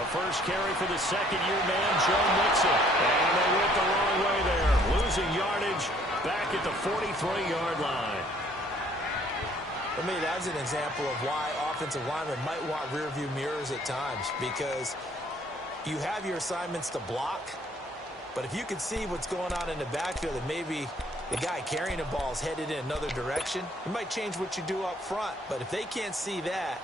A first carry for the second-year man, Joe Mixon. And they went the wrong way there. Losing yardage back at the 43-yard line. For me, that's an example of why offensive linemen might want rear-view mirrors at times, because you have your assignments to block, but if you can see what's going on in the backfield and maybe the guy carrying the ball is headed in another direction, it might change what you do up front. But if they can't see that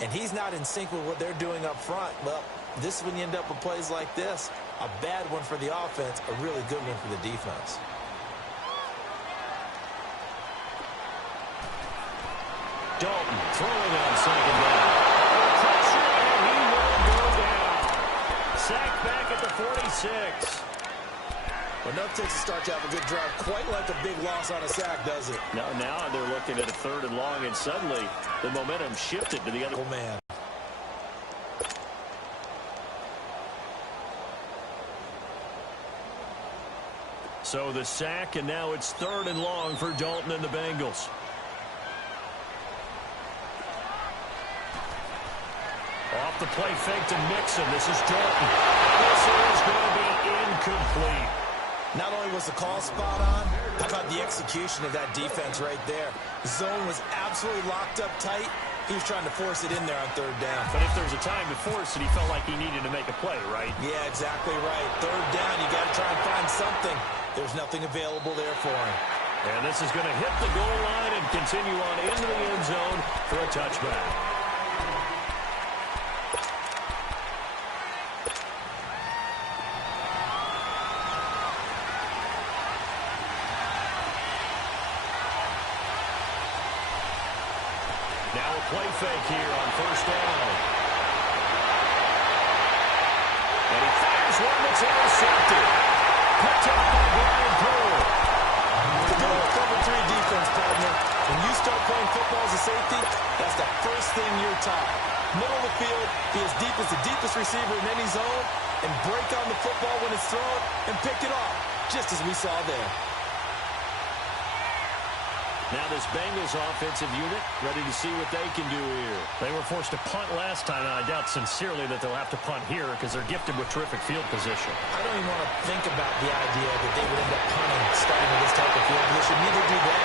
and he's not in sync with what they're doing up front, well, this is when you end up with plays like this. A bad one for the offense, a really good one for the defense. Dalton throwing on second down. Pressure, and he will go down. Sacked back at the 46. Well, enough takes to start to have a good drive. Quite like a big loss on a sack, does it? Now they're looking at a 3rd and long, and suddenly the momentum shifted to the other. Oh, man. So the sack, and now it's 3rd and long for Dalton and the Bengals. Off the play fake to Mixon. This is Dalton. This is going to be incomplete. Not only was the call spot on, how about the execution of that defense right there? The zone was absolutely locked up tight. He was trying to force it in there on 3rd down. But if there's a time to force it, he felt like he needed to make a play, right? Yeah, exactly right. 3rd down, you got to try and find something. There's nothing available there for him. And this is going to hit the goal line and continue on into the end zone for a touchback. Now a play fake here on 1st down. And he fires one that's intercepted. Picked up by Brian Poole. Cover 3 defense, partner. When you start playing football as a safety, that's the first thing you're taught. Middle of the field, be as deep as the deepest receiver in any zone, and break on the football when it's thrown, and pick it off, just as we saw there. Now this Bengals offensive unit ready to see what they can do here. They were forced to punt last time, and I doubt sincerely that they'll have to punt here because they're gifted with terrific field position. I don't even want to think about the idea that they would end up punting starting with this type of field position. Neither do they.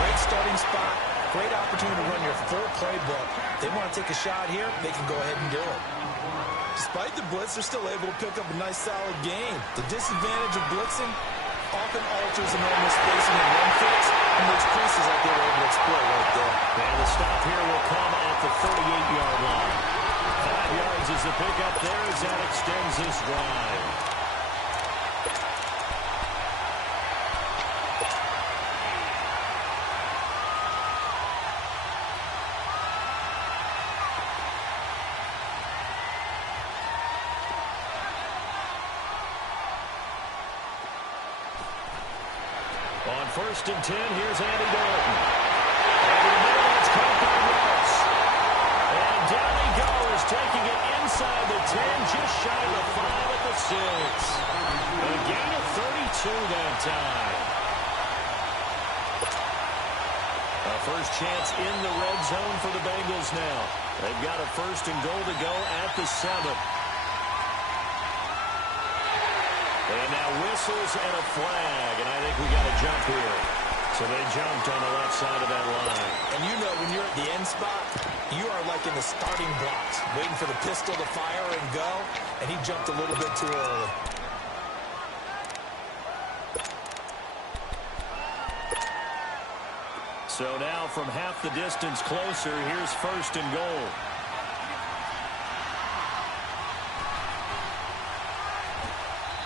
Great starting spot, great opportunity to run your full playbook. They want to take a shot here, they can go ahead and do it. Despite the blitz, they're still able to pick up a nice solid gain. The disadvantage of blitzing often alters the normal spacing and run fits and makes creases like they were able to exploit right there. And the stop here will come at the 38-yard line. 5 yards is the pickup there as that extends this drive. On 1st and 10, here's Andy Dalton. Over the middle, it's caught by Ross. And down he goes, taking it inside the 10, just shy of the 5 at the 6. A gain of 32 that time. A first chance in the red zone for the Bengals now. They've got a 1st and goal to go at the 7. And now whistles and a flag, and I think we got a jump here. So they jumped on the left side of that line. And you know when you're at the end spot, you are like in the starting blocks, waiting for the pistol to fire and go, and he jumped a little bit too early. So now from half the distance closer, here's 1st and goal.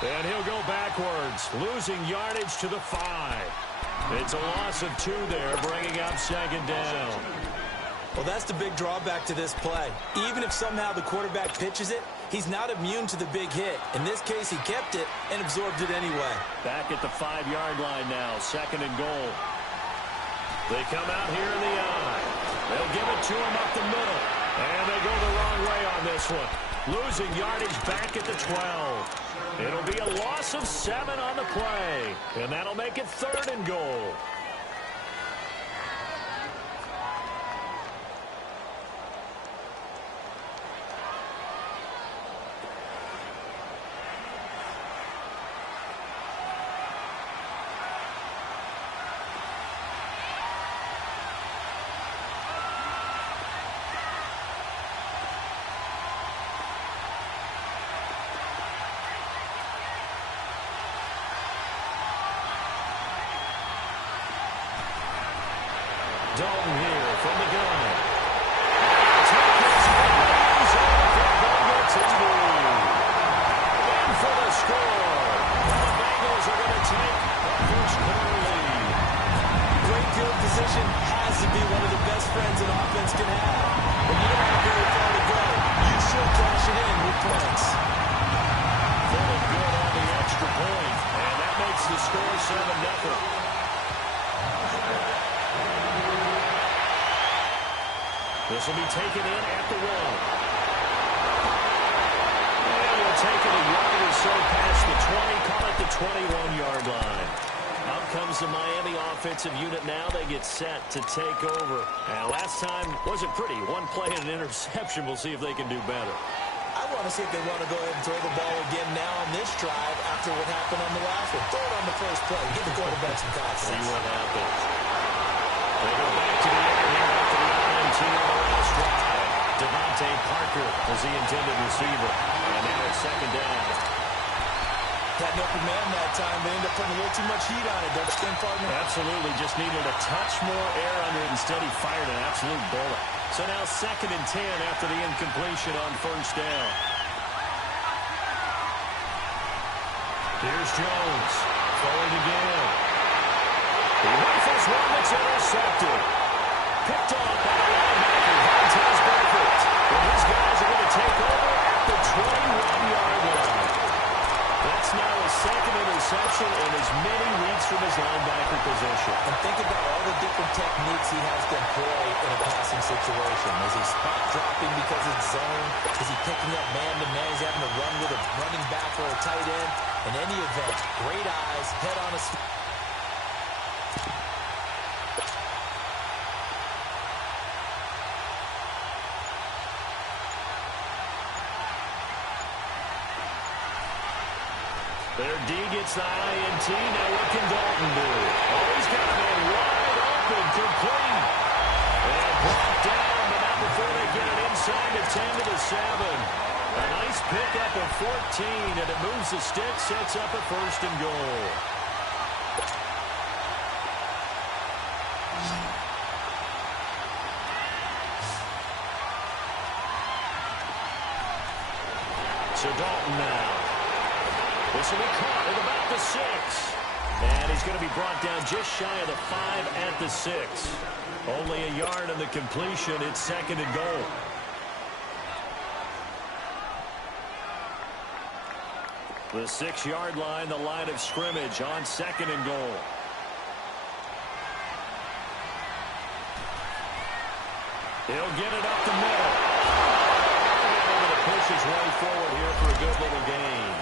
And he'll go backwards, losing yardage to the 5. It's a loss of 2 there, bringing up 2nd down. Well, that's the big drawback to this play. Even if somehow the quarterback pitches it, he's not immune to the big hit. In this case, he kept it and absorbed it anyway. Back at the 5-yard line now, 2nd and goal. They come out here in the eye. They'll give it to him up the middle. And they go the wrong way on this one. Losing yardage back at the 12. It'll be a loss of 7 on the play. And that'll make it 3rd and goal. Dalton here from the gun. Take his plays off the Bengals in for the score. The Bengals are going to take a first quarter lead. Great field position has to be one of the best friends an offense can have. When you don't have very far to go, you should cash it in with points. Feeling good on the extra point, and that makes the score 7-0. This will be taken in at the 1. And he'll take it a yard or so past the 20, call it the 21-yard line. Out comes the Miami offensive unit now. They get set to take over. And last time wasn't pretty. One play and an interception. We'll see if they can do better. I want to see if they want to go ahead and throw the ball again now on this drive after what happened on the last one. Throw it on the first play. Give the quarterback some confidence. See what happens. They go back to the air here after the INT on the last drive. Devontae Parker was the intended receiver. And now it's second down. Had an open man that time. They ended up putting a little too much heat on it. Don't you think, partner? Absolutely. Just needed a touch more air under it. Instead, he fired an absolute bullet. So now 2nd and 10 after the incompletion on first down. Here's Jones. Forward again. He rifles one that's intercepted. Picked off by the linebacker, Vontaze Burfict. And his guys are going to take over at the 21-yard line. That's now his 2nd interception and as many reads from his linebacker position. And think about all the different techniques he has to employ in a passing situation. Is he spot dropping because it's zone? Is he picking up man-to-man? He's having to run with a running back or a tight end. In any event, great eyes, head on his feet. Their D gets the INT. Now what can Dalton do? Oh, he's got a man wide open, complete. And brought down, but not before they get it inside the 10 to the 7. A nice pickup of 14, and it moves the stick, sets up a 1st and goal. So Dalton now. This will be caught at about the 6. And he's going to be brought down just shy of the 5 at the 6. Only a yard on the completion. It's 2nd and goal. The 6-yard line, the line of scrimmage on 2nd and goal. He'll get it up the middle. Able to push his way forward here for a good little gain.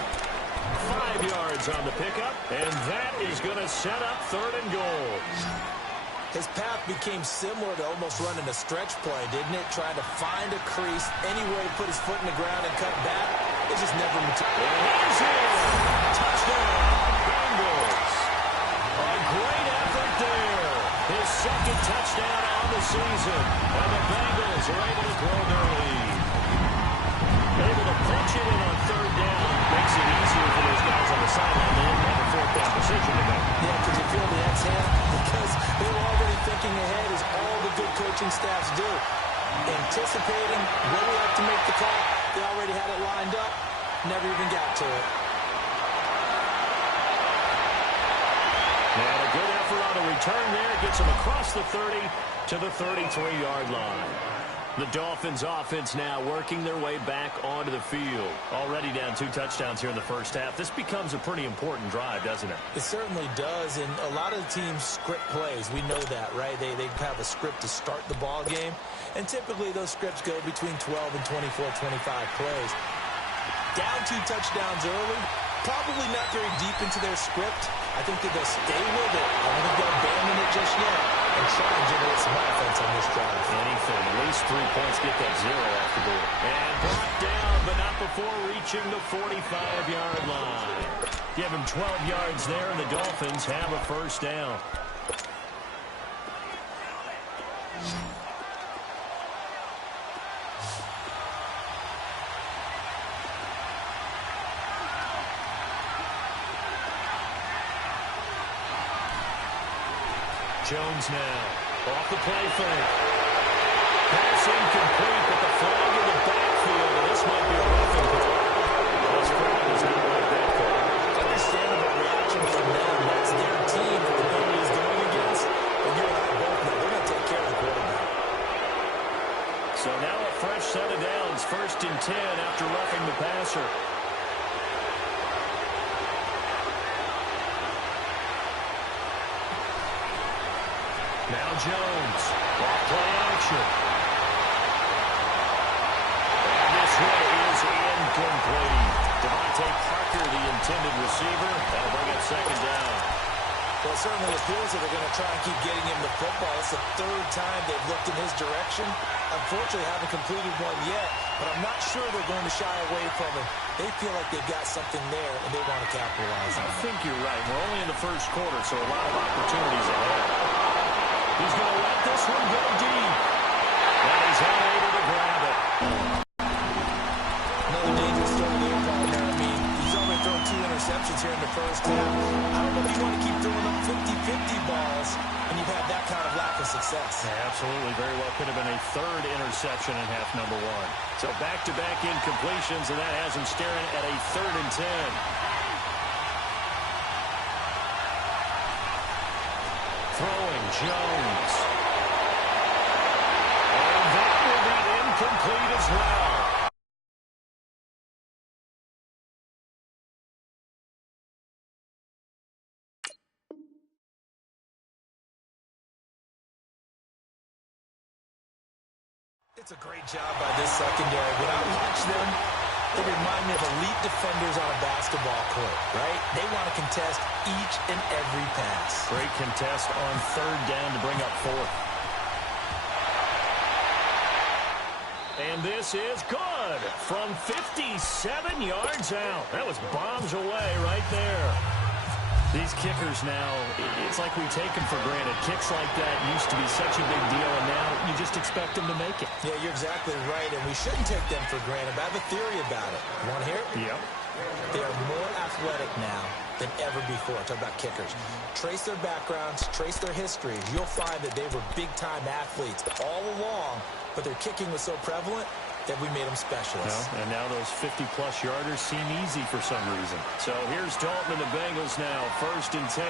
5 yards on the pickup, and that is going to set up 3rd and goal. His path became similar to almost running a stretch play, didn't it? Trying to find a crease, anywhere to put his foot in the ground and cut back. It just never materialized. And he's in. Touchdown, Bengals. A great effort there. His 2nd touchdown on the season. And the Bengals are able to grow their lead. Able to punch it in on 3rd down. Makes it easier for those guys on the sideline. They didn't have a 4th down decision to make. Yeah, because you feel the exhale? Because they were already thinking ahead, as all the good coaching staffs do. Anticipating when we have to make the call. They already had it lined up. Never even got to it. And a good effort on the return there. Gets them across the 30 to the 33-yard line. The Dolphins offense now working their way back onto the field. Already down 2 touchdowns here in the first half. This becomes a pretty important drive, doesn't it? It certainly does, and a lot of the teams script plays. We know that, right? They have a script to start the ball game, and typically those scripts go between 12 and 24, 25 plays. Down 2 touchdowns early, probably not very deep into their script. I think that they'll stay with it. I don't think they'll abandon it just yet and try and generate some offense on this drive. Anything. At least 3 points, get that 0 off the board. And brought down, but not before reaching the 45-yard line. Give him 12 yards there, and the Dolphins have a 1st down. Jones now. Off the play fake. Pass incomplete, but the flag in the backfield. This might be a roughing call. This crowd does not like that call. Understandable reaction from them. That's their team that the penalty is going against. And you and I both know they're going to take care of the quarterback. So now a fresh set of downs. 1st and 10 after roughing the passer. Now Jones. Off play action. And this one is incomplete. Devontae Parker, the intended receiver. That'll bring up 2nd down. Well, it certainly appears that they're going to try and keep getting him the football. It's the 3rd time they've looked in his direction. Unfortunately, haven't completed one yet, but I'm not sure they're going to shy away from him. They feel like they've got something there, and they want to capitalize on it. I think you're right. We're only in the 1st quarter, so a lot of opportunities ahead. He's going to let this one go deep. And he's unable to grab it. Another dangerous throw there, partner. I mean, he's already thrown 2 interceptions here in the 1st half. I don't know if you want to keep throwing up 50-50 balls when you've had that kind of lack of success. Yeah, absolutely. Very well could have been a 3rd interception in half number 1. So back-to-back incompletions, and that has him staring at a 3rd and 10. Throwing Jones. And that will be incomplete as well. It's a great job by this secondary. When I watch them, they remind me of elite defenders on a basketball court, right? They want to contest each and every pass. Great contest on 3rd down to bring up 4th. And this is good from 57 yards out. That was bombs away right there. These kickers now, it's like we take them for granted. Kicks like that used to be such a big deal, and now you just expect them to make it. Yeah, you're exactly right, and we shouldn't take them for granted. But I have a theory about it. You want to hear it? Yep. They are more athletic now than ever before. Talk about kickers. Trace their backgrounds, trace their histories. You'll find that they were big-time athletes all along, but their kicking was so prevalent that we made them specialists. Well, and now those 50-plus yarders seem easy for some reason. So here's Dalton and the Bengals now, 1st and 10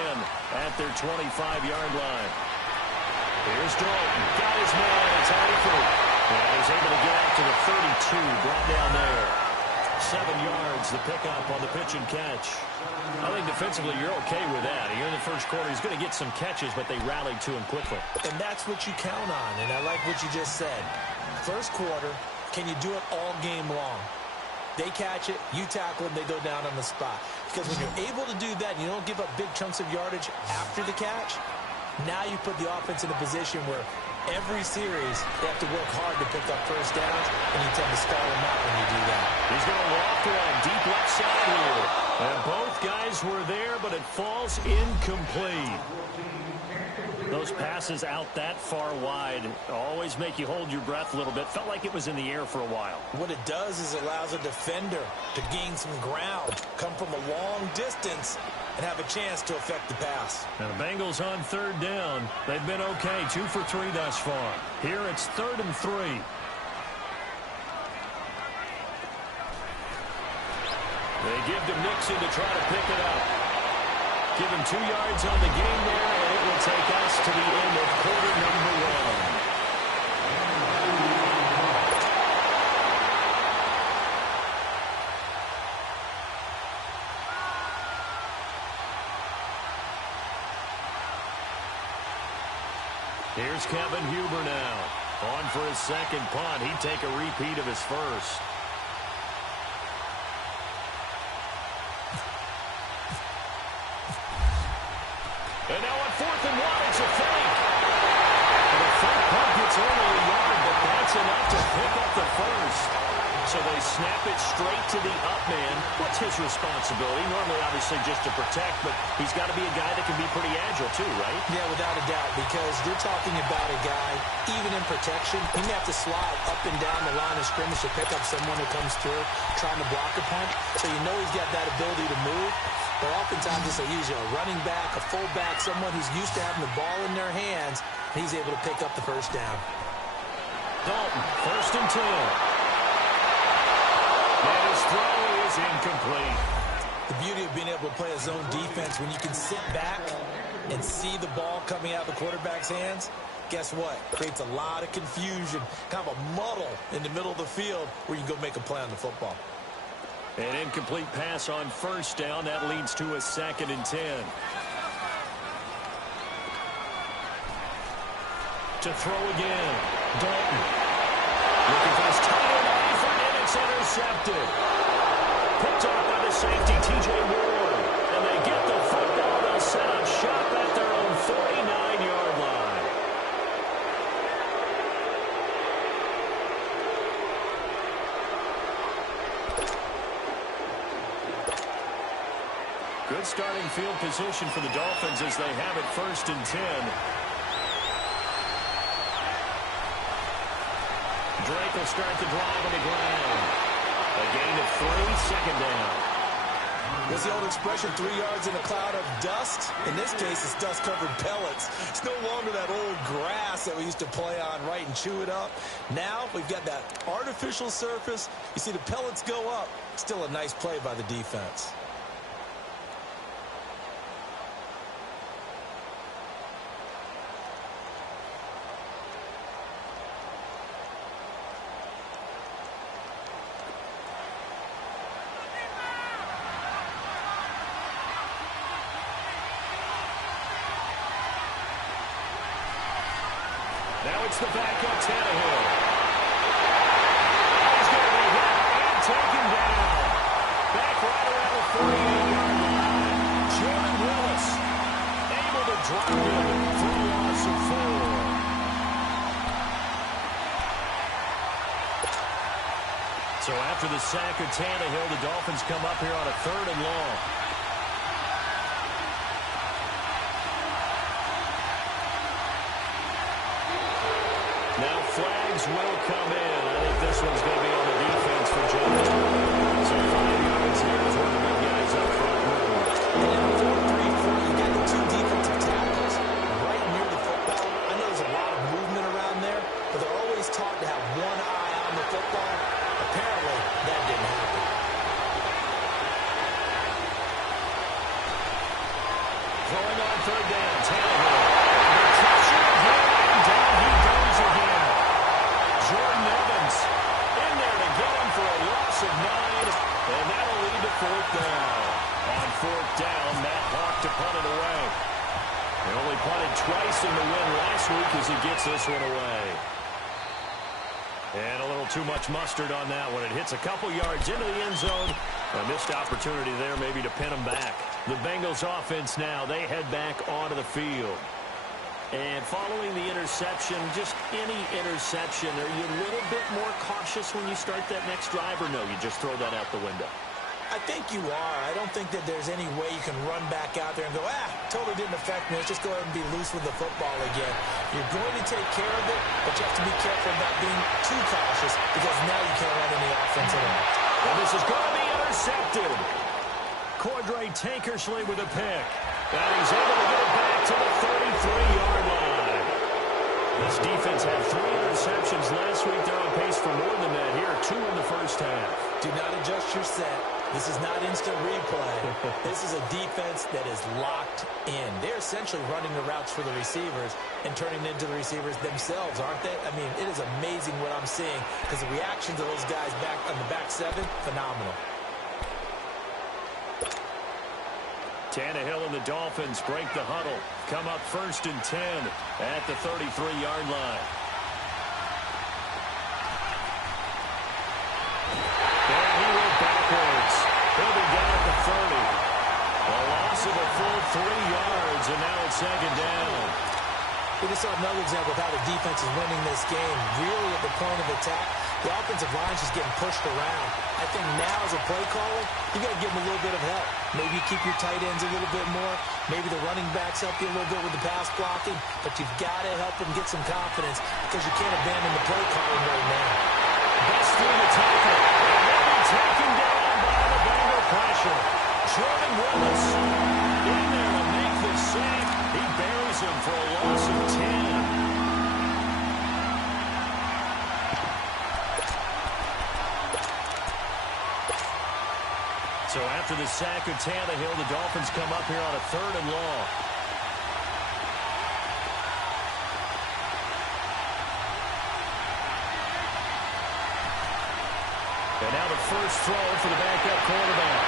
at their 25-yard line. Here's Dalton. Got his man. It's Eifert. And he's able to get out to the 32, brought down there. 7 yards, the pickup on the pitch and catch. I think defensively you're okay with that. Here in the 1st quarter, he's going to get some catches, but they rallied to him quickly. And that's what you count on, and I like what you just said. 1st quarter, can you do it all game long? They catch it, you tackle them, they go down on the spot. Because when you're able to do that and you don't give up big chunks of yardage after the catch, now you put the offense in a position where every series they have to work hard to pick up 1st downs, and you tend to stall them out when you do that. He's going to walk one deep left side here. And both guys were there, but it falls incomplete. Those passes out that far wide always make you hold your breath a little bit. Felt like it was in the air for a while. What it does is it allows a defender to gain some ground, come from a long distance, and have a chance to affect the pass. Now the Bengals on 3rd down. They've been okay, 2 for 3 thus far. Here it's 3rd and 3. They give to Nixon to try to pick it up. Give him 2 yards on the game there, and it will take us to the end of quarter number 1. Here's Kevin Huber now. On for his 2nd punt. He'd take a repeat of his 1st. And now on 4th and 1, it's a fake. And the fake punt gets only a yard, but that's enough to pick up the 1st. So they snap it straight to the up man. What's his responsibility? Normally, obviously, just to protect, but he's got to be a guy that can be pretty agile too, right? Yeah, without a doubt, because you're talking about a guy, even in protection, he may have to slide up and down the line of scrimmage to pick up someone who comes through trying to block a punt. So you know he's got that ability to move. But oftentimes it's usually a running back, a fullback, someone who's used to having the ball in their hands, and he's able to pick up the first down. Dalton, 1st and 10. And his throw is incomplete. The beauty of being able to play a zone defense, when you can sit back and see the ball coming out of the quarterback's hands, guess what? Creates a lot of confusion, kind of a muddle in the middle of the field where you can go make a play on the football. An incomplete pass on 1st down. That leads to a 2nd and 10. To throw again. Dalton. Looking for his tight end Eifert, and it's intercepted. Picked off by the safety, T.J. Ward. And they get the football. They'll set up shop at their own 49-yard line. Good starting field position for the Dolphins as they have it 1st and 10. Drake will start the drive on the ground. A gain of 3, 2nd down. What's the old expression, 3 yards in a cloud of dust? In this case, it's dust-covered pellets. It's no longer that old grass that we used to play on, right, and chew it up. Now we've got that artificial surface. You see the pellets go up. Still a nice play by the defense. Now it's the backup, Tannehill. He's going to be hit and taken down. Back right around the 48-yard line. Jordan Willis able to drop him for a loss of 4. So after the sack of Tannehill, the Dolphins come up here on a 3rd and long. Now flags will come in. I think this one's going to be on the defense for Jones. So 5 yards here is where the big guys up front move. And in a 4-3-4, you got the 2 defensive tackles right near the football. I know there's a lot of movement around there, but they're always taught to have one eye on the football. Apparently, that didn't happen. Throwing on 3rd down, Tannehill. The pressure again, and down he goes again. Jordan Evans in there to get him for a loss of 9, and that'll lead to 4th down. On 4th down, Matt Hawk to punt it away. They only punted twice in the win last week as he gets this one away. And a little too much mustard on that one. It hits a couple yards into the end zone. A missed opportunity there maybe to pin him back. The Bengals offense now, they head back onto the field. And following the interception, just any interception, are you a little bit more cautious when you start that next drive, or no, you just throw that out the window? I think you are. I don't think that there's any way you can run back out there and go, totally didn't affect me. Let's just go ahead and be loose with the football again. You're going to take care of it, but you have to be careful about being too cautious because now you can't run any offense at all. And this is going to be intercepted. Cordray Tankersley with a pick. And he's able to get it back to the 33-yard line. This defense had 3 interceptions last week. They're on pace for more than that here. 2 in the first half. Do not adjust your set. This is not instant replay. This is a defense that is locked in. They're essentially running the routes for the receivers and turning it into the receivers themselves, aren't they? I mean, it is amazing what I'm seeing because the reactions of those guys back on the back 7, phenomenal. Tannehill and the Dolphins break the huddle. Come up 1st and 10 at the 33-yard line. And he went backwards. He'll be down at the 30. A loss of a full 3 yards, and now it's 2nd down. We just saw another example of how the defense is winning this game. Really at the point of attack, The offensive line's just getting pushed around. I think now as a play caller, you got to give them a little bit of help. Maybe keep your tight ends a little bit more. Maybe the running backs help you a little bit with the pass blocking. But you've got to help them get some confidence because you can't abandon the play calling right now. Best through the tackle. And they'll be taken down by the Bengal pressure. Jordan Willis in there to make the sack. He buries him for a loss of 10. So after the sack of Tannehill, the Dolphins come up here on a 3rd and long. And now the first throw for the backup quarterback.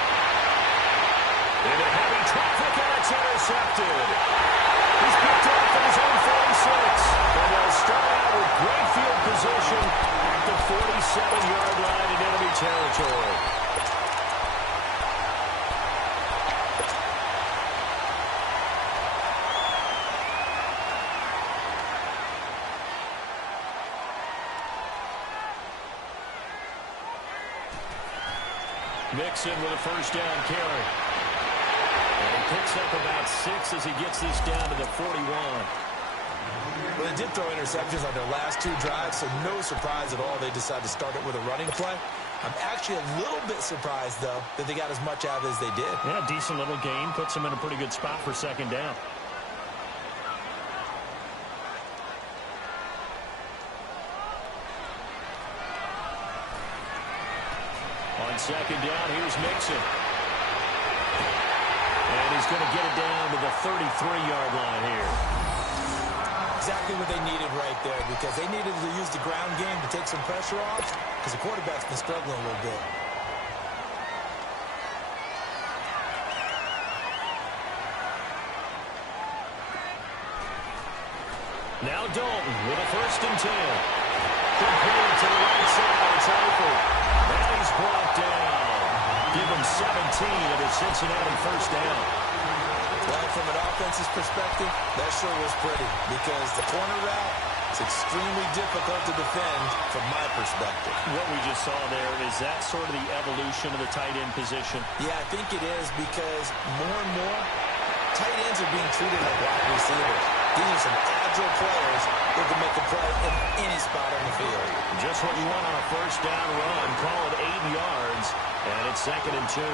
Into heavy traffic, and it's intercepted. He's picked off at his own 46. And they'll start out with great field position at the 47-yard line in enemy territory. Mixon with a first down carry. And he picks up about 6 as he gets this down to the 41. Well, they did throw interceptions on their last 2 drives, so no surprise at all they decided to start it with a running play. I'm actually a little bit surprised, though, that they got as much out of it as they did. Yeah, decent little gain. Puts them in a pretty good spot for 2nd down. On 2nd down, here's Mixon. And he's going to get it down to the 33-yard line here. Exactly what they needed right there, because they needed to use the ground game to take some pressure off, because the quarterback's been struggling a little bit. Now Dalton with a 1st and 10. Complete to the right side. It's over. And he's brought down. Give him 17 at his Cincinnati first down. Well, from an offense's perspective, that sure was pretty, because the corner route is extremely difficult to defend from my perspective. What we just saw there, is that sort of the evolution of the tight end position? Yeah, I think it is, because more and more, tight ends are being treated like wide receivers. These are some agile players who can make a play in any spot on the field. Just what you want on a first down run. Call it 8 yards, and it's 2nd and 2.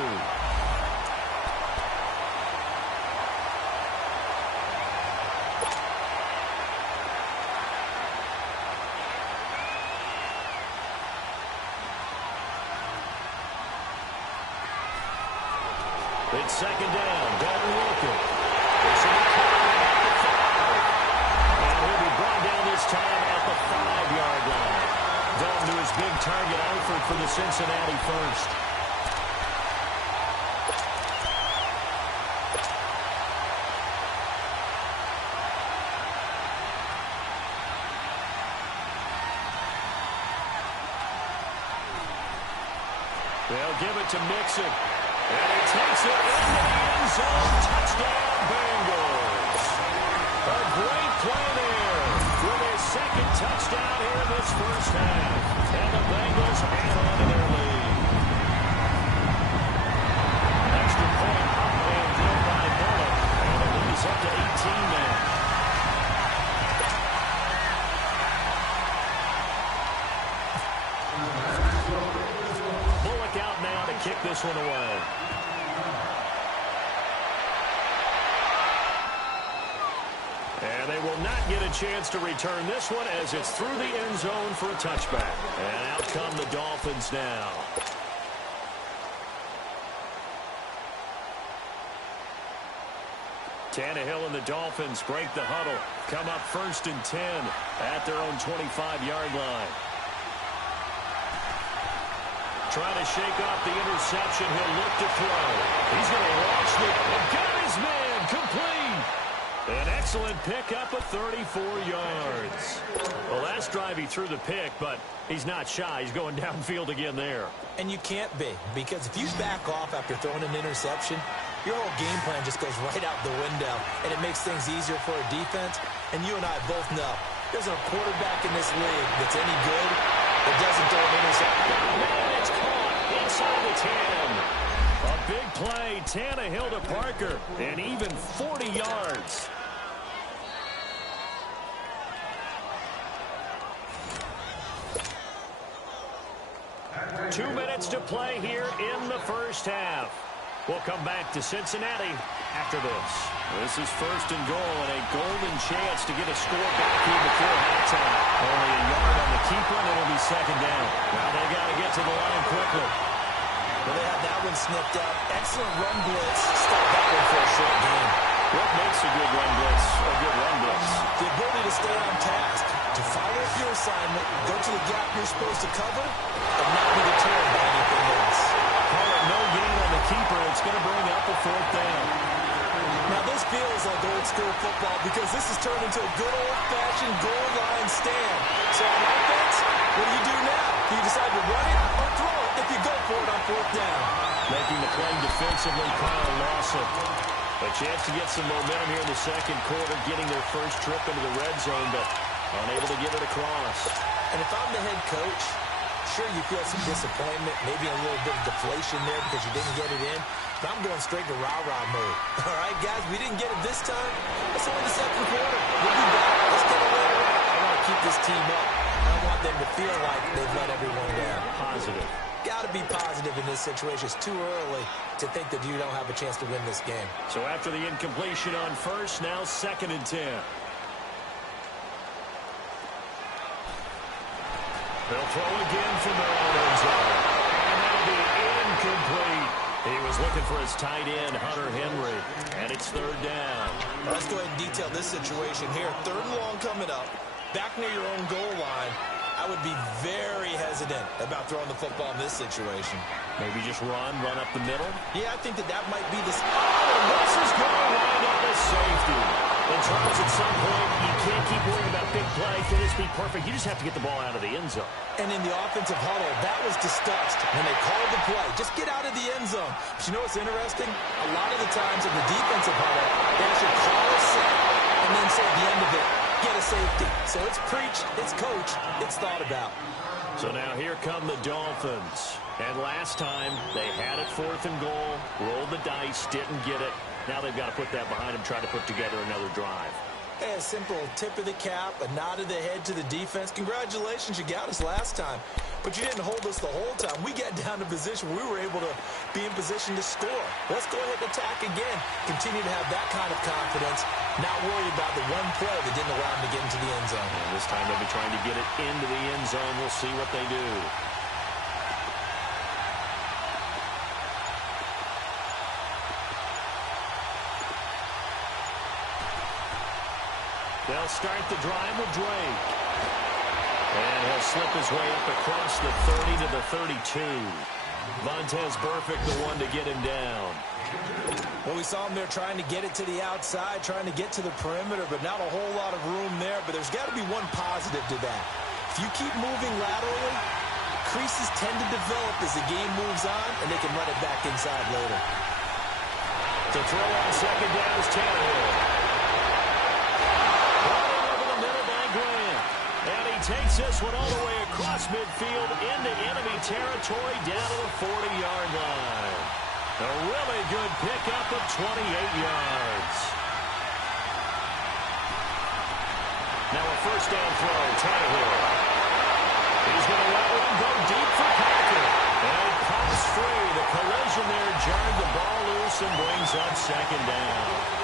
It's 2nd down. Dalton Wilker. And he'll be brought down this time at the 5-yard line. Dalton to his big target, Alford, for the Cincinnati first. They'll give it to Mixon. And he takes it into the end zone. Touchdown, Bengals. A great play there with his 2nd touchdown here in this first half. And the Bengals add on to their lead. Extra point up and good by Bullock. And the lead is up to 18 now. Bullock out now to kick this one away. And they will not get a chance to return this one as it's through the end zone for a touchback. And out come the Dolphins now. Tannehill and the Dolphins break the huddle. Come up 1st and 10 at their own 25-yard line. Trying to shake off the interception. He'll look to throw. He's going to launch it. And got his man complete. An excellent pickup of 34 yards. The last drive he threw the pick, but he's not shy. He's going downfield again there. And you can't be, because if you back off after throwing an interception, your whole game plan just goes right out the window, and it makes things easier for a defense. And you and I both know there's a quarterback in this league that's any good that doesn't throw an interception. Man, it's caught inside the 10. A big play, Tannehill to Parker, and even 40 yards. Two minutes to play here in the first half. We'll come back to Cincinnati after this. This is first and goal and a golden chance to get a score back here before halftime. Only a yard on the keeper, and it'll be second down. Now they got to get to the line quickly. Well, they had that one snipped out. Excellent run blitz. Stop that one for a short game. What makes a good run blitz a good run blitz? The ability to stay on task, to follow up your assignment, go to the gap you're supposed to cover, and not be deterred by anything else. Call it no gain on the keeper. It's going to bring up a fourth down. Now, this feels like old school football because this has turned into a good old-fashioned goal line stand. So on offense, what do now? Do you decide to run it or throw it if you go for it on fourth down? Making the play defensively, Kyle Lawson. A chance to get some momentum here in the second quarter, getting their first trip into the red zone, but unable to get it across. And if I'm the head coach, sure you feel some disappointment, maybe a little bit of deflation there because you didn't get it in. But I'm going straight to rah-rah mode. All right, guys, we didn't get it this time. It's only the second quarter. We'll be back. Let's get it later on. I want to keep this team up. I don't want them to feel like they've let everyone down. Positive. Got to be positive in this situation. It's too early to think that you don't have a chance to win this game. So after the incompletion on first, now second and 10. They'll throw again from their own end zone. And that'll be incomplete. He was looking for his tight end, Hunter Henry. And it's third down. Let's go ahead and detail this situation here. Third and long coming up. Back near your own goal line. I would be very hesitant about throwing the football in this situation. Maybe just run up the middle? Yeah, I think that might be the... Oh, Russell's going to wind up as safety. And Charles, at some point, you can't keep worrying about big play. Can this be perfect? You just have to get the ball out of the end zone. And in the offensive huddle, that was discussed when they called the play. Just get out of the end zone. But you know what's interesting? A lot of the times in the defensive huddle, they actually call a set and then say at the end of it, get a safety. So it's preach, it's coach, it's thought about. So now here come the Dolphins. And last time, they had it fourth and goal, rolled the dice, didn't get it. Now they've got to put that behind them, try to put together another drive. Hey, a simple tip of the cap, a nod of the head to the defense. Congratulations, you got us last time. But you didn't hold us the whole time. We got down to position where we were able to be in position to score. Let's go ahead and attack again. Continue to have that kind of confidence. Not worry about the one play that didn't allow them to get into the end zone. And this time they'll be trying to get it into the end zone. We'll see what they do. They'll start the drive with Drake. And he'll slip his way up across the 30 to the 32. Vontez Burfict, the one to get him down. Well, we saw him there trying to get it to the outside, trying to get to the perimeter, but not a whole lot of room there. But there's got to be one positive to that. If you keep moving laterally, creases tend to develop as the game moves on, and they can run it back inside later. To throw on second down is Tannehill. Takes this one all the way across midfield into enemy territory down to the 40-yard line. A really good pickup of 28 yards. Now a first down throw, Tannehill. He's going to let one go deep for Packer. And it pops free. The collision there jarred the ball loose and brings up second down.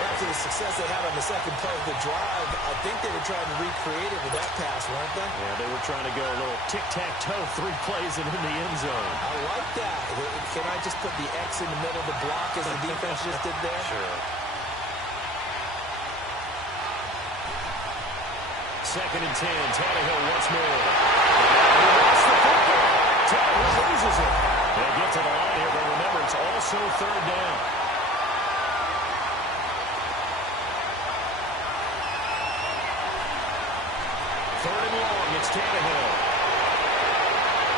After the success they had on the second play of the drive, I think they were trying to recreate it with that pass, weren't they? Yeah, they were trying to go a little tic-tac-toe, 3 plays and in the end zone. I like that. Can I just put the X in the middle of the block as the defense just did there? Sure. Second and 10, Tannehill once more. He lost the football. Tannehill loses it. They'll get to the line here, but remember, it's also third down. Third and long, it's Tannehill.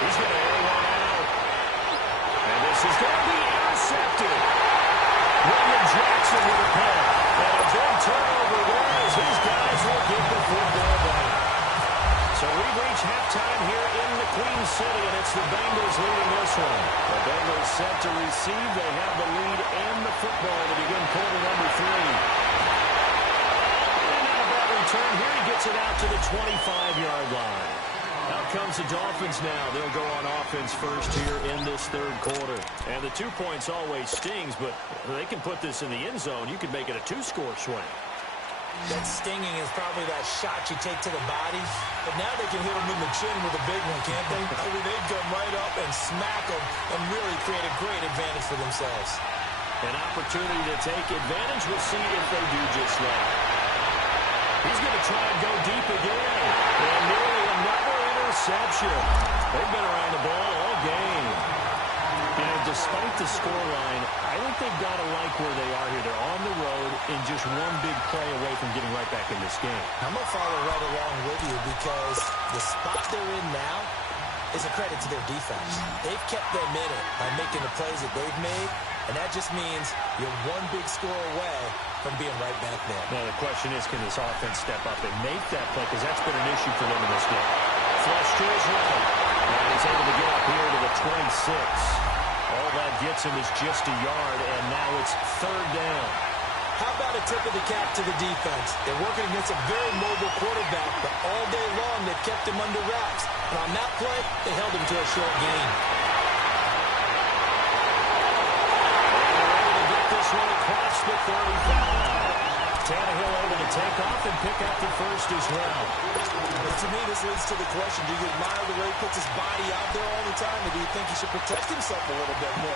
He's going to air one out. And this is going to be intercepted. William Jackson with a punt. And a big turnover there as these guys will get the football back. So we've reached half. halftime here in the Queen City, and it's the Bengals leading this one. The Bengals set to receive. They have the lead and the football to begin quarter number 3. And now that return here, he gets it out to the 25-yard line. Out comes the Dolphins now. They'll go on offense first here in this third quarter. And the 2 points always stings, but they can put this in the end zone. You could make it a 2-score swing. That stinging is probably that shot you take to the body. But now they can hit him in the chin with a big one, can't they? I mean, they'd come right up and smack him and really create a great advantage for themselves. An opportunity to take advantage. We'll see if they do just that. He's going to try and go deep again. And nearly another interception. They've been around the ball all game. You know, despite the scoreline, I think they've got to like where they are here. They're on the road and just one big play away from getting right back in this game. I'm going to follow right along with you because the spot they're in now is a credit to their defense. They've kept them in it by making the plays that they've made, and that just means you're one big score away from being right back there. Now, the question is, can this offense step up and make that play? Because that's been an issue for them in this game. Flush to his right. And he's able to get up here to the 26. All that gets him is just a yard, and now it's third down. How about a tip of the cap to the defense? They're working against a very mobile quarterback, but all day long they've kept him under wraps. And on that play, they held him to a short gain. And they're able to get this one across the 35. Tannehill able to take off and pick up the first as well. Well, to me, this leads to the question, do you admire the way he puts his body out there all the time, or do you think he should protect himself a little bit more?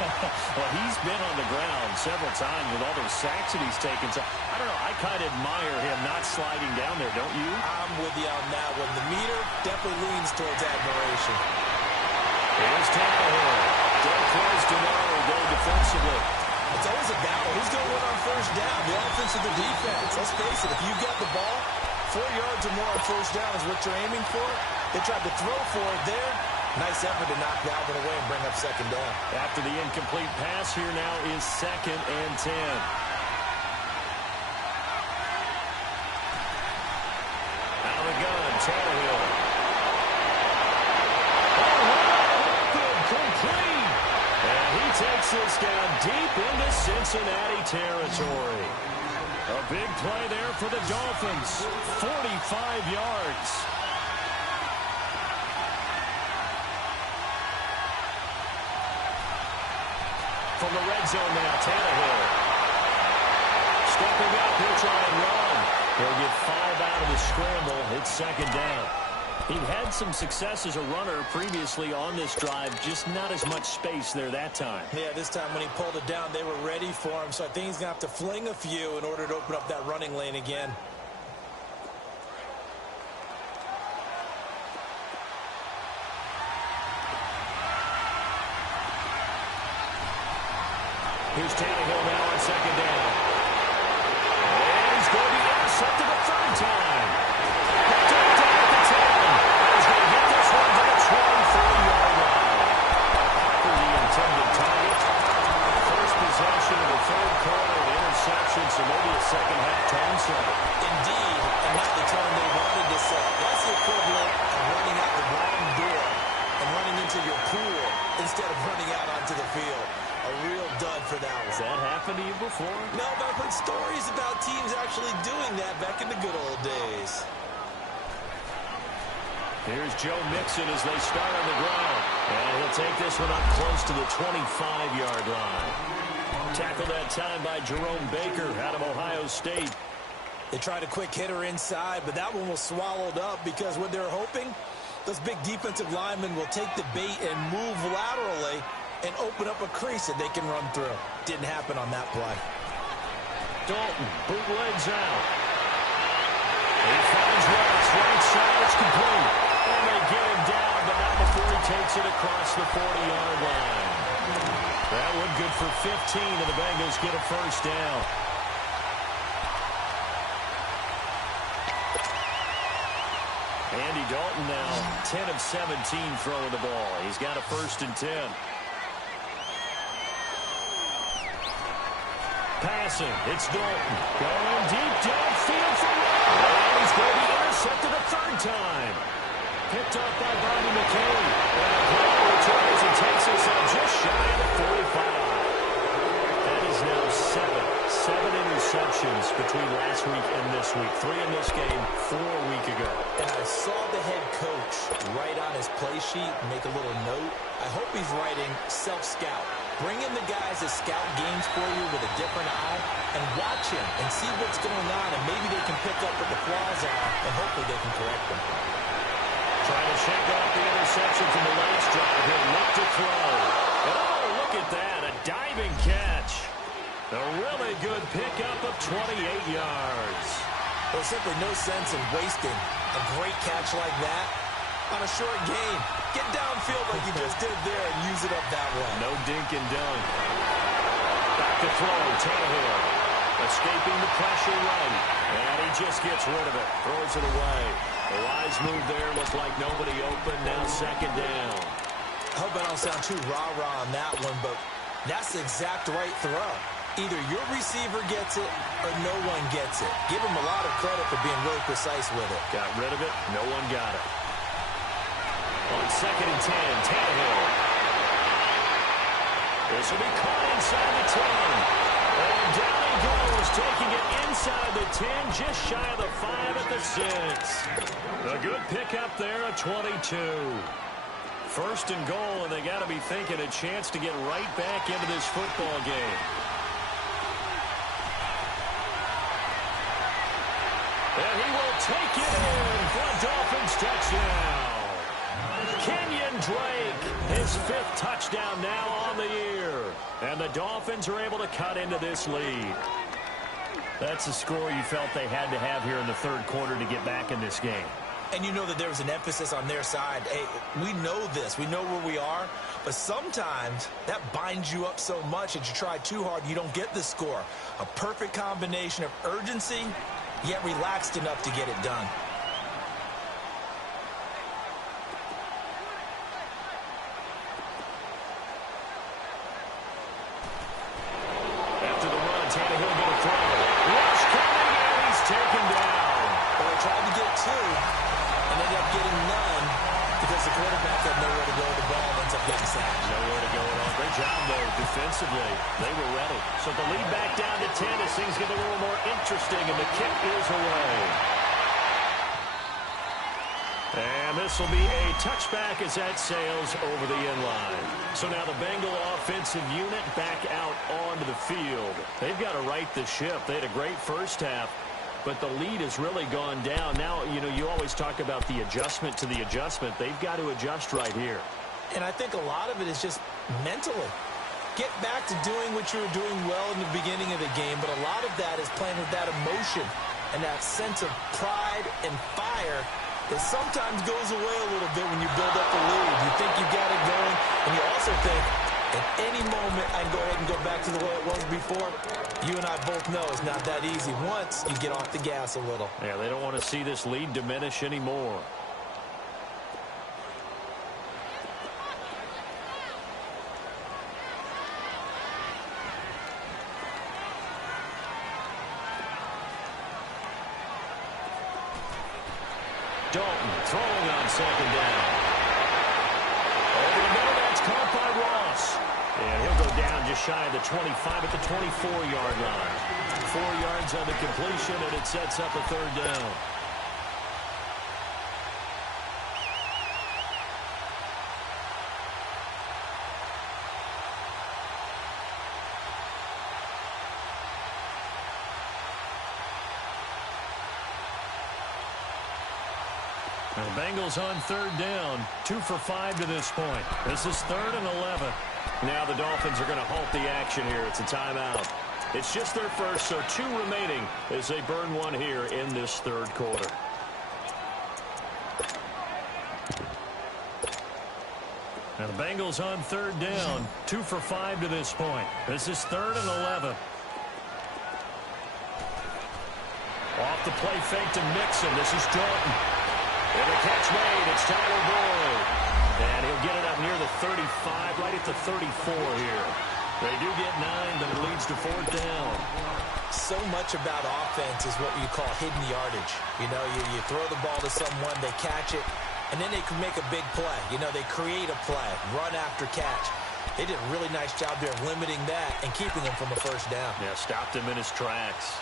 Well, he's been on the ground several times with all those sacks that he's taken. So, I don't know, I kind of admire him not sliding down there, don't you? I'm with you on that one. The meter definitely leans towards admiration. Here's Tannehill. Don't close to know, go defensively. It's always a battle. Who's going to win on first down? The offense or the defense? Let's face it, if you got the ball, 4 yards or more on first down is what you're aiming for. They tried to throw for it there. Nice effort to knock that one away and bring up second down. After the incomplete pass, here now is 2nd and 10. Out of the gun, Tannehill. Good, complete. And he takes this down deep into Cincinnati territory. A big play there for the Dolphins. 45 yards. From the red zone now, Tannehill. Stepping up, he'll try and run. He'll get 5 out of the scramble. It's second down. He'd had some success as a runner previously on this drive, just not as much space there that time. Yeah, this time when he pulled it down, they were ready for him, so I think he's going to have to fling a few in order to open up that running lane again. Here's Tannehill now on second down. And he's going to be intercepted a third time. So maybe a second-half tone setter. Indeed, and not the tone they wanted to set. That's the equivalent of running out the wrong door and running into your pool instead of running out onto the field. A real dud for that one. Has that happened to you before? No, but I've heard stories about teams actually doing that back in the good old days. Here's Joe Mixon as they start on the ground. And he'll take this one up close to the 25-yard line. Tackled that time by Jerome Baker out of Ohio State. They tried a quick hitter inside, but that one was swallowed up because what they're hoping, those big defensive linemen will take the bait and move laterally and open up a crease that they can run through. Didn't happen on that play. Dalton bootlegs out. He finds Ross right side. It's complete. And they get him down, but not before he takes it across the 40-yard line. That one good for 15, and the Bengals get a first down. Andy Dalton now 10 of 17 throwing the ball. He's got a 1st and 10. Passing, it's Dalton. Going deep downfield for Ross. And he's going to be intercepted a third time. picked up by Bobby McCain. And the player returns and takes us up just shy of the 45. That is now seven interceptions between last week and this week. 3 in this game, 4 a week ago. And I saw the head coach write on his play sheet, make a little note. I hope he's writing self-scout. Bring in the guys that scout games for you with a different eye and watch him and see what's going on, and maybe they can pick up what the flaws are, and hopefully they can correct them. Trying to shake off the interception from the last drive. He'll look to throw. And oh, look at that, a diving catch. A really good pickup of 28 yards. There's simply no sense in wasting a great catch like that on a short gain. Get downfield like you just did there and use it up that way. No dink and dunk. Back to throw, Tannehill. Escaping the pressure right. And he just gets rid of it. Throws it away. The wise move there. Looks like nobody open. Now second down. I hope I don't sound too rah-rah on that one, but that's the exact right throw. Either your receiver gets it or no one gets it. Give him a lot of credit for being really precise with it. Got rid of it. No one got it. On second and 10, Tannehill. This will be caught inside the 10. And down he goes, taking it inside the 10, just shy of the 5 at the 6. A good pickup there at 22. First and goal, and they got to be thinking a chance to get right back into this football game. And he will take it in for a Dolphins touchdown. Kenyon Drake, his 5th touchdown now on the year. And the Dolphins are able to cut into this lead. That's the score you felt they had to have here in the third quarter to get back in this game. And you know that there was an emphasis on their side. Hey, we know this. We know where we are. But sometimes that binds you up so much that you try too hard, you don't get the score. A perfect combination of urgency, yet relaxed enough to get it done. After the run, Tannehill going to throw. Rush coming, and he's taken down. Well, they tried to get 2 and ended up getting none because the quarterback had nowhere to go. The ball ends up getting sacked. Nowhere to go at all. Great job, though, defensively. They were ready. So the lead back down to 10 as things get a little more interesting, and the kick is away. And this will be a touchback as that sails over the end line. So now the Bengal offensive unit back out onto the field. They've got to right the ship. They had a great first half, but the lead has really gone down. Now, you know, you always talk about the adjustment to the adjustment. They've got to adjust right here. And I think a lot of it is just mentally. Get back to doing what you were doing well in the beginning of the game, but a lot of that is playing with that emotion and that sense of pride and fire that sometimes goes away a little bit when you build up the lead. You think you got it going, and you also think, at any moment, I can go ahead and go back to the way it was before. You and I both know it's not that easy once you get off the gas a little. Yeah, they don't want to see this lead diminish anymore. Dalton throwing on second down. Over the middle, that's caught by Ross. And he'll go down just shy of the 25 at the 24-yard line. 4 yards on the completion, and it sets up a third down. The Bengals on third down, 2 for 5 to this point. This is 3rd and 11. Now the Dolphins are going to halt the action here. It's a timeout. It's just their first, so 2 remaining as they burn 1 here in this third quarter. Now the Bengals on third down, 2 for 5 to this point. This is 3rd and 11. Off the play fake to Mixon. This is Dalton. And the catch made. It's Tyler Boyd. And he'll get it up near the 35, right at the 34 here. They do get 9, but it leads to 4th down. So much about offense is what you call hidden yardage. You know, you throw the ball to someone, they catch it, and then they can make a big play. You know, they create a play, run after catch. They did a really nice job there of limiting that and keeping him from a first down. Yeah, stopped him in his tracks.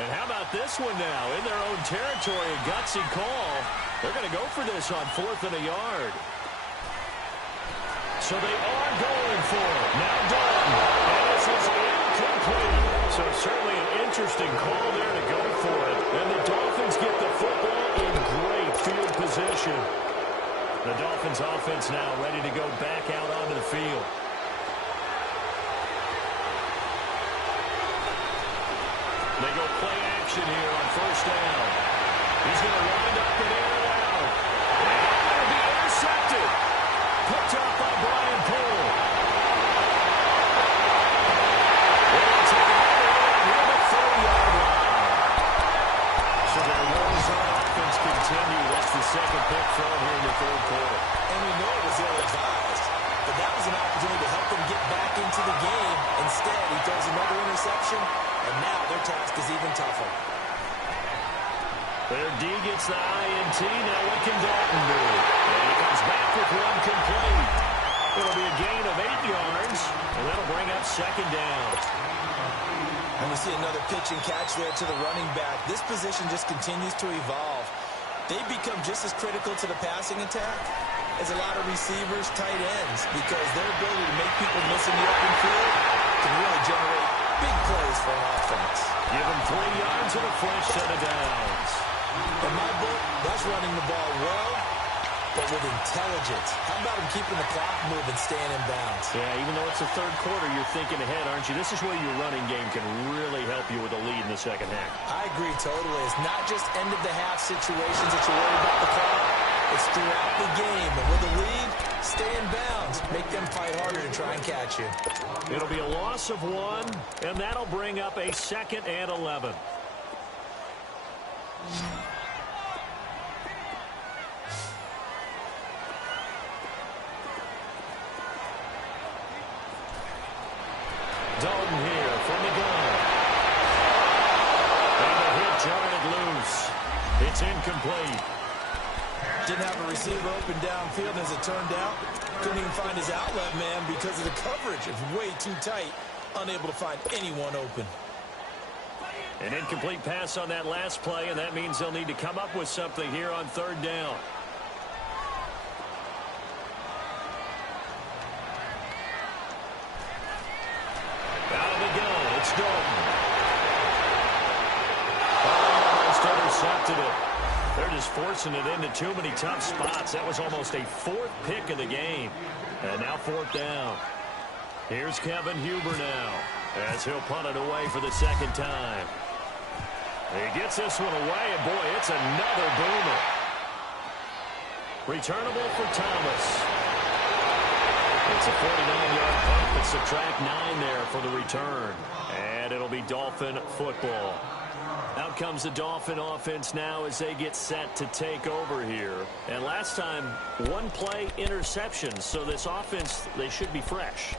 And how about this one now? In their own territory, a gutsy call. They're going to go for this on 4th and a yard. So they are going for it. Now Dalton. And this is incomplete. So certainly an interesting call there to go for it. And the Dolphins get the football in great field position. The Dolphins offense now ready to go back out onto the field. They go play action here on first down. He's going to wind up and air it out. And it'll be intercepted. Picked up by Brian Poole. They'll take it near the 30-yard line. So their woes on offense continue. That's the second pick thrown here in the third quarter. And we know it was ill-advised, but that was an opportunity to help them get back into the game. Instead, he throws another interception, and now their task is even tougher. Their D gets the INT. Now what can Dalton do? And he comes back with one complete. It'll be a gain of 8 yards, and that'll bring up second down. And we see another pitch and catch there to the running back. This position just continues to evolve. They become just as critical to the passing attack as a lot of receivers, tight ends, because their ability to make people miss in the open field can really generate big plays for an offense. Give them 3 yards and a fresh set of downs. In my book, that's running the ball well, but with intelligence. How about him keeping the clock moving, staying in bounds? Yeah, even though it's the third quarter, you're thinking ahead, aren't you? This is where your running game can really help you with a lead in the second half. I agree totally. It's not just end-of-the-half situations that you're worried about the clock. It's throughout the game. And with a lead, stay in bounds. Make them fight harder to try and catch you. It'll be a loss of 1, and that'll bring up a 2nd and 11. Dalton here from the gun. And the hit jarred loose. It's incomplete. Didn't have a receiver open downfield as it turned out. Couldn't even find his outlet man because of the coverage. It was way too tight. Unable to find anyone open. An incomplete pass on that last play, and that means they'll need to come up with something here on third down. Out of the gun, it's Dalton. Almost intercepted it. They're just forcing it into too many tough spots. That was almost a 4th pick of the game. And now 4th down. Here's Kevin Huber now, as he'll punt it away for the second time. He gets this one away, and boy, it's another boomer. Returnable for Thomas. It's a 49-yard punt, but subtract 9 there for the return. And it'll be Dolphin football. Out comes the Dolphin offense now as they get set to take over here. And last time, 1-play interception. So this offense, they should be fresh.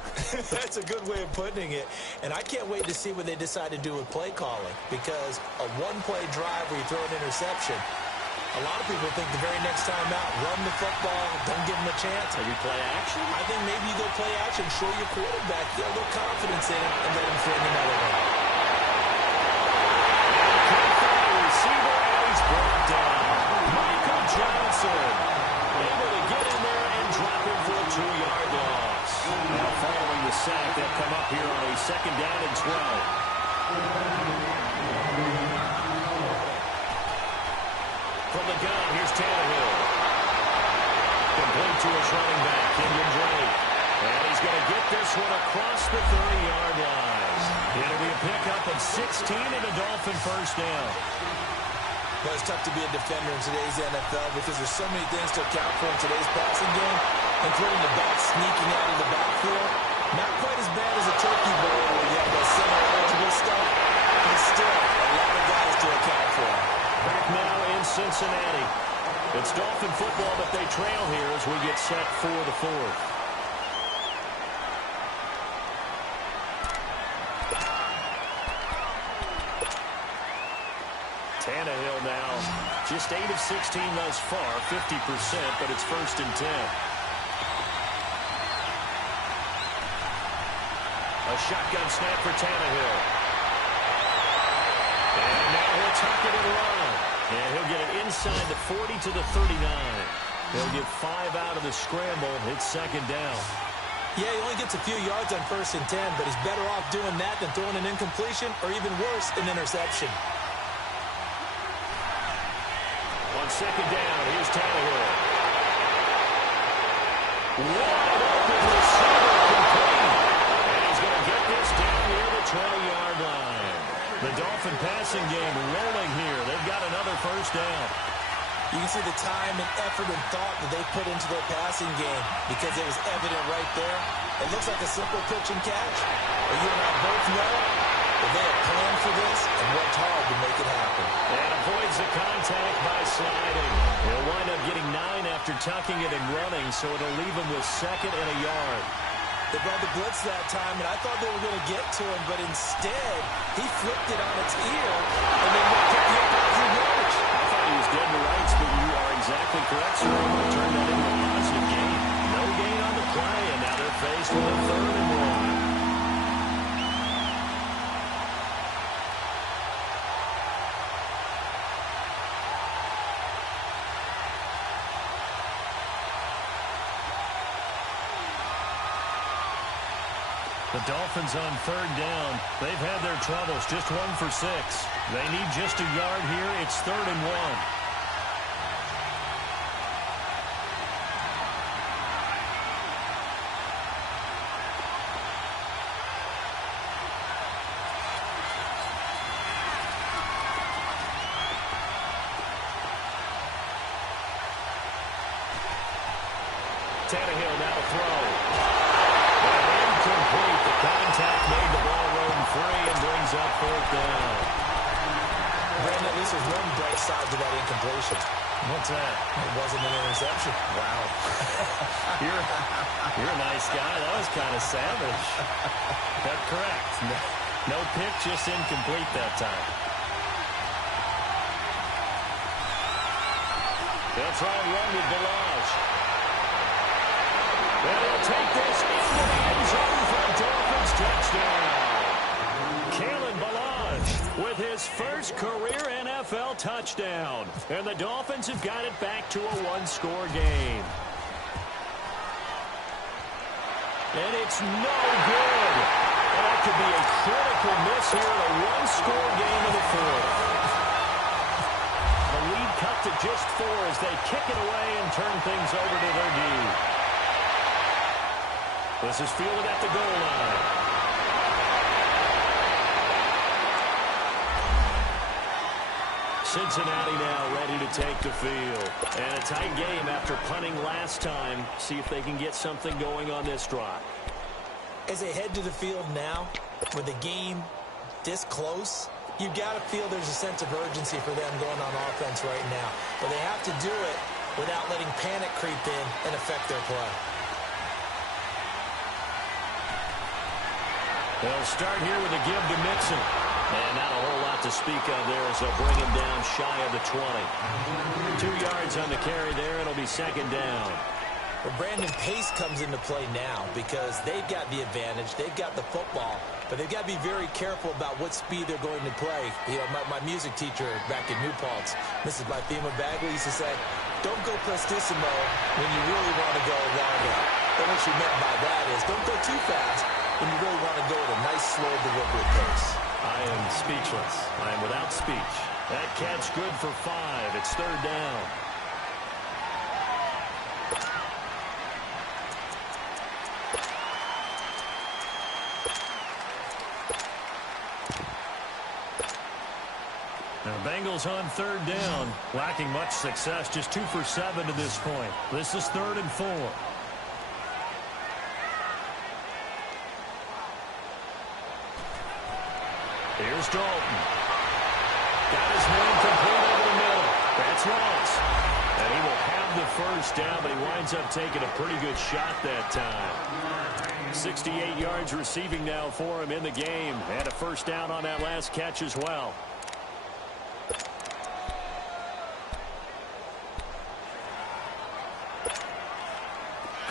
That's a good way of putting it. And I can't wait to see what they decide to do with play calling. Because a 1-play drive where you throw an interception, a lot of people think the very next time out, run the football, don't give them a chance. Maybe play action? I think maybe you go play action, show your quarterback, get a little confidence in him, and let him fling another one. Receiver, and he's brought down. Michael Johnson able to get in there and drop him for a 2-yard loss. Now following the sack, they'll come up here on a 2nd down and 12. From the gun, here's Tannehill. Complete to his running back, Kenyon Drake. And he's going to get this one across the 30-yard line. It'll be a pickup of 16 and a Dolphin first down. Well, it's tough to be a defender in today's NFL because there's so many things to account for in today's passing game, including the back sneaking out of the backfield. Not quite as bad as a turkey bowl where you have that semi-eligible stuff, but still a lot of guys to account for. Back now in Cincinnati. It's Dolphin football, but they trail here as we get set for the 4th. Tannehill now Just 8 of 16 thus far, 50%, but it's 1st and 10. A shotgun snap for Tannehill. And now he'll tuck it and run. And he'll get it inside the 40 to the 39. He'll get 5 out of the scramble. It's 2nd down. Yeah, he only gets a few yards on 1st and 10, but he's better off doing that than throwing an incompletion or even worse, an interception. On 2nd down, here's Tannehill. Wide open receiver complete. And he's going to get this down near the 20-yard line. The Dolphin passing game rolling here. They've got another 1st down. You can see the time and effort and thought that they put into their passing game because it was evident right there. It looks like a simple pitch and catch, but you and I both know that they have planned for this and worked hard to make it happen. And avoids the contact by sliding. He'll wind up getting 9 after tucking it and running, so it'll leave him with 2nd and a yard. They brought the blitz that time, and I thought they were going to get to him, but instead, he flipped it on its ear and then went the opposite yardage. I thought he was dead to rights, but you are exactly correct, sir. I'm going to turn that into a positive gain. No gain on the play, and now they're faced with a 3rd and 1. The Dolphins on 3rd down. They've had their troubles, just 1 for 6. They need just a yard here. It's 3rd and 1. Tannehill now to throw. Incomplete. The contact made the ball roam free and brings up 4th down. Brandon, at least there's one bright side to that incompletion. What's that? It wasn't an interception. Wow. You're a nice guy. That was kind of savage. That's correct. No pick, just incomplete that time. They'll try and run with Balazs. And he'll take this into the end zone for a Dolphins touchdown. Kalen Balazs with his first career NFL touchdown. And the Dolphins have got it back to a 1-score game. And it's no good. And that could be a critical miss here in a 1-score game in the 4th. The lead cut to just 4 as they kick it away and turn things over to their D. This is fielded at the goal line. Cincinnati now ready to take the field. And a tight game after punting last time. See if they can get something going on this drive. As they head to the field now, with the game this close, you've got to feel there's a sense of urgency for them going on offense right now. But they have to do it without letting panic creep in and affect their play. They'll start here with a give to Mixon. And not a whole lot to speak of there as they'll bring him down shy of the 20. 2 yards on the carry there. It'll be 2nd down. Well, Brandon, pace comes into play now because they've got the advantage. They've got the football. But they've got to be very careful about what speed they're going to play. You know, my music teacher back in New Paltz, Mrs. Bythema Bagley, used to say, don't go prestissimo when you really want to go largo. And what she meant by that is don't go too fast when you really want to go at a nice, slow, deliberate pace. I am speechless. I am without speech. That catch good for 5. It's 3rd down. Now, Bengals on 3rd down, lacking much success, just 2 for 7 to this point. This is 3rd and 4. Here's Dalton. Got his man complete over the middle. That's Ross. And he will have the 1st down, but he winds up taking a pretty good shot that time. 68 yards receiving now for him in the game. And a 1st down on that last catch as well.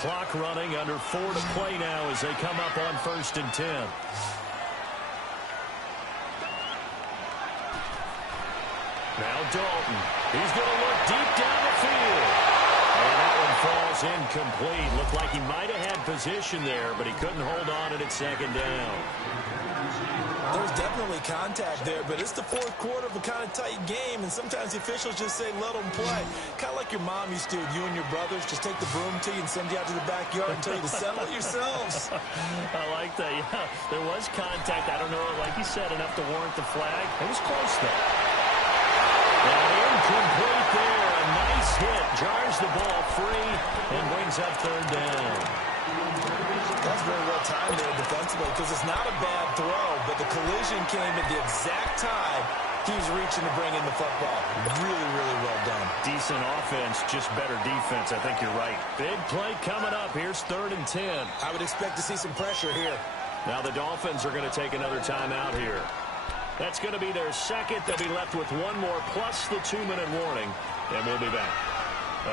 Clock running, under 4 to play now as they come up on 1st and 10. Now Dalton. He's going to look deep down the field. And that one falls incomplete. Looked like he might have had position there, but he couldn't hold on at 2nd down. There's definitely contact there, but it's the 4th quarter of a kind of tight game, and sometimes the officials just say, let them play. Kind of like your mom used to with you and your brothers. Just take the broom to you and send you out to the backyard and tell you to settle it yourselves. I like that. Yeah, there was contact. I don't know, like you said, enough to warrant the flag. It was close, though. And incomplete there. A nice hit. Jars the ball free and brings up 3rd down. That's very well timed there defensively because it's not a bad throw, but the collision came at the exact time he was reaching to bring in the football. Really, really well done. Decent offense, just better defense. I think you're right. Big play coming up. Here's 3rd and 10. I would expect to see some pressure here. Now the Dolphins are going to take another timeout here. That's going to be their second. They'll be left with one more plus the 2-minute warning, and we'll be back.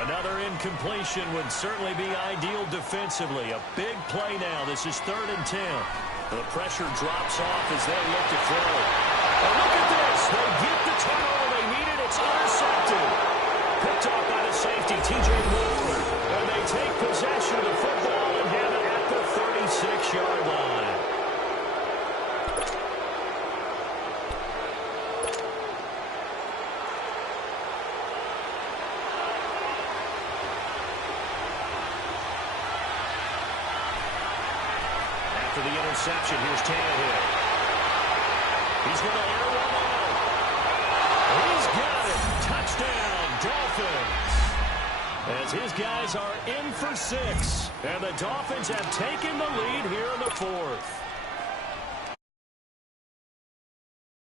Another incompletion would certainly be ideal defensively. A big play now. This is 3rd and 10. The pressure drops off as they look to throw. And look at this. They get the turnover they needed. It's intercepted. Picked off by the safety, T.J. Ward. And they take possession of the football and have it at the 36-yard line. The interception. Here's Tannehill. He's going to air one out. He's got it. Touchdown, Dolphins. As his guys are in for 6. And the Dolphins have taken the lead here in the 4th.